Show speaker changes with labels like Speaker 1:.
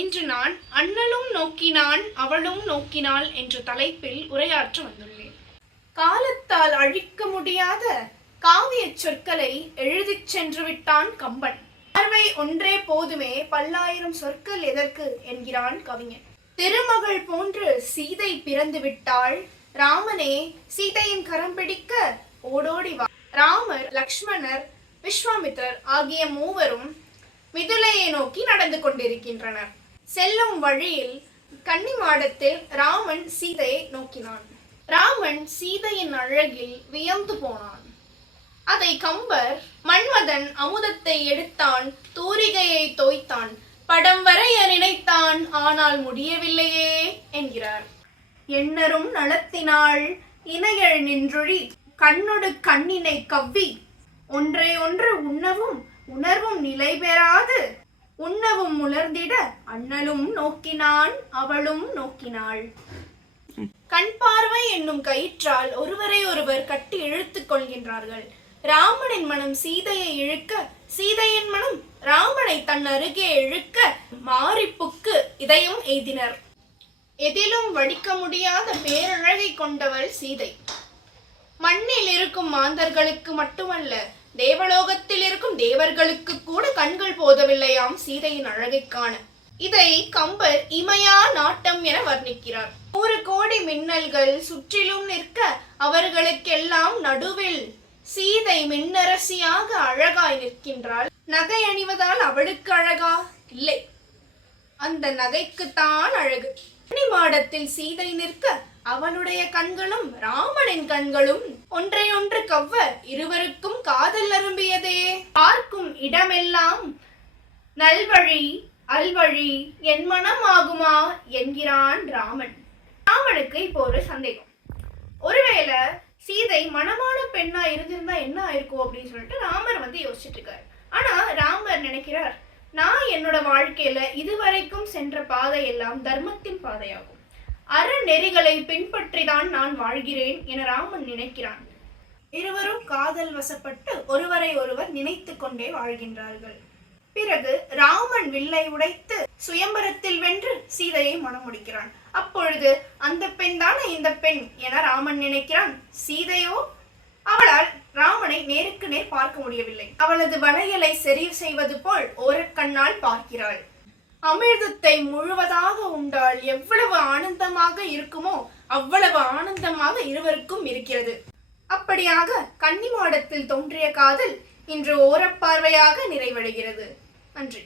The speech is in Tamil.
Speaker 1: இன்று நான் அண்ணலும் நோக்கினான் அவளும் நோக்கினாள் என்ற தலைப்பில் உரையாற்ற வந்துள்ளேன். காலத்தால் அழிக்க முடியாத காவியச் சொற்களை எழுதிச் சென்று விட்டான் கம்பன். பார்வை ஒன்றே போதுமே பல்லாயிரம் சொற்கள் எதற்கு என்கிறான் கவிஞன். திருமகள் போன்று சீதை பிறந்து விட்டாள் ராமனே சீதையின் கரம் பிடிக்க ஓடோடி வா. ராமர் லக்ஷ்மணர் விஸ்வாமித்தர் ஆகிய மூவரும் மிதுலையை நோக்கி நடந்து கொண்டிருக்கின்றனர். செல்லும் வழியில் கன்னிமாடத்தில் ராமன் சீதையை நோக்கினான். ராமன் சீதையின் அழகில் வியந்து போனான். அதை கம்பர் மன்மதன் அமுதத்தை எடுத்தான் தூரிகையை தோய்த்தான். படம் வரைய நினைத்தான் ஆனால் முடியவில்லையே என்கிறார். எண்ணரும் நலத்தினாள் இணையள் நின்றொழி கண்ணொடு கண்ணினை கவ்வி ஒன்றை ஒன்று உண்ணவும் உணர்வும் நிலை பெறாது உண்ணவும் உலர்ந்திட அண்ணலும் நோக்கினான் அவளும் நோக்கினாள். கண் பார்வை என்னும் கயிற்றால் ஒருவரை ஒருவர் கட்டி இழுத்துக் கொள்கின்றார்கள். ராமனின் மனம் சீதையை இழுக்க சீதையின் மனம் ராமனை தன் அருகே இழுக்க மாரிப்புக்கு இதயம் எய்தினர். எதிலும் வடிக்க முடியாத பேரழகை கொண்டவள் சீதை. மண்ணில் இருக்கும் மாந்தர்களுக்கு மட்டுமல்ல தேவலோகத்தில் இருக்கும் தேவர்களுக்கு கூட கண்கள் போதவில்லையாம் சீதையின் அழகை காண. இதை கம்பர் இமையா நாட்டம் என வர்ணிக்கிறார். நூறு கோடி மின்னல்கள் சுற்றிலும் நிற்க அவர்களுக்கெல்லாம் நடுவில் சீதை மின்னரசியாக அழகாய் நிற்கின்றாள். நகை அணிவதால் அவளுக்கு அழகா? இல்லை. அந்த நகைக்குத்தான் அழகு. மாடத்தில் சீதை நிற்க அவளுடைய கண்களும் ராமனின் கண்களும் ஒன்றையொன்று கவ்வ இருவருக்கும் காதல் அரும்பியதே. பார்க்கும் இடமெல்லாம் நல்வழி அல்வழி என் மனம் ஆகுமா என்கிறான் ராமன். ராமனுக்கு இப்போ ஒரு சந்தேகம். ஒருவேளை சீதை மனமான பெண்ணா இருந்திருந்தா என்ன ஆயிருக்கும் அப்படின்னு சொல்லிட்டு ராமர் வந்து யோசிச்சுட்டு இருக்காரு ஆனா ராமர் நினைக்கிறார் நான் என்னோட வாழ்க்கையில இதுவரைக்கும் சென்ற பாதை எல்லாம் தர்மத்தின் பாதையாகும். அறநெறிகளை பின்பற்றிதான் நான் வாழ்கிறேன் என ராமன் நினைக்கிறான். இருவரும் காதல் வசப்பட்டு ஒருவரை ஒருவர் நினைத்து கொண்டே வாழ்கின்றார்கள். பிறகு ராமன் வில்லை உடைத்து சுயம்பரத்தில் வென்று சீதையை மணமுடிக்கிறான். அப்பொழுது அந்த பெண் தானே இந்த பெண் என ராமன் நினைக்கிறான். சீதையோ? அவளால் ராமனை நேருக்கு நேர் பார்க்க முடியவில்லை. அவளது வளையலை சரி செய்வது போல் ஒரு கண்ணால் பார்க்கிறாள். அமிர்தத்தை முழுவதாக உண்டால் எவ்வளவு ஆனந்தமாக இருக்குமோ அவ்வளவு ஆனந்தமாக இருவருக்கும் இருக்கிறது. அப்படியாக கன்னிமாடத்தில் தோன்றிய காதல் இன்று ஓரப்பார்வையாக நிறைவடைகிறது. நன்றி.